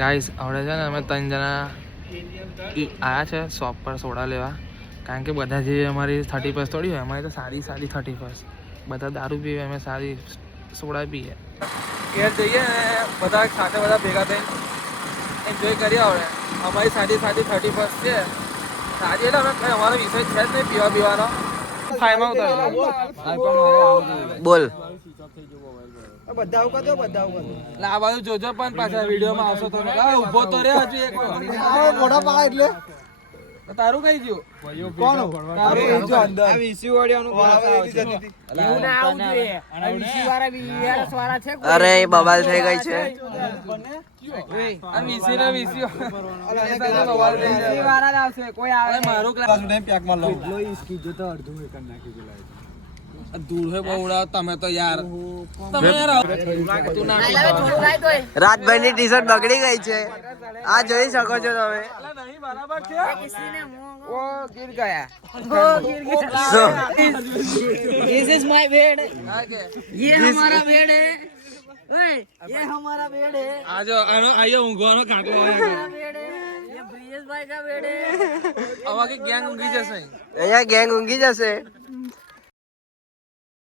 Guys હવે છે ને અમે 3 જણા આવ્યા છે શોપ પર સોડા લેવા, કારણ કે બધા જે અમારી 30+ થોડી હોય, અમારી તો સારી 30+. બધા દારૂ પીવે, અમે સારી સોડા પીએ. ઘેર જઈએ ને બધા સાથે બધા ભેગા થઈને એન્જોય કરીએ. હવે અમારી સારી 30+ છે, સારી એટલે અમે અમારો વિષય છે જ નહીં પીવા પીવાનો. ફાઈમાં બોલ બધા ઉગતો બધા ઉગતો આ બાજુ જોજો પણ પાછા વિડીયોમાં આવશો તો ઉભો તો રે હજુ એક મોઢા પાડે એટલે તારું કઈ ગયું કોણ તારું જો અંદર આ વીસી વાળાનું એવું ના આવું જોઈએ. આ વીસી વાળા VRS વાળા છે કોઈ? અરે એ બબાલ થઈ ગઈ છે. આ વીસી ને વીસી વીસી વાળા જ આવશે, કોઈ આવે નહીં. મારું ક્લાસ પેક માં લઉં એટલો ઈસ્કી જતો અડધું એક નાખી પેલા દૂર હે બહુડા તમે તો યાર તમે યાર તું ના રાતભાઈ ની ટી શર્ટ બગડી ગઈ છે, આ જોઈ શકો છો તમે. નહીં બરાબર છે. ઓ ગીર ગયા. So, This is my bed. ये हमारा बेड है. ओए, ये हमारा बेड है. આજો આનો આયો ઊંઘવાનો કાટલો हमारा बेड है. ये ब्रिजेश भाई का बेड है. આવા કે ગેંગ ઊંઘી જશે. અહીંયા ગેંગ ઊંઘી જશે.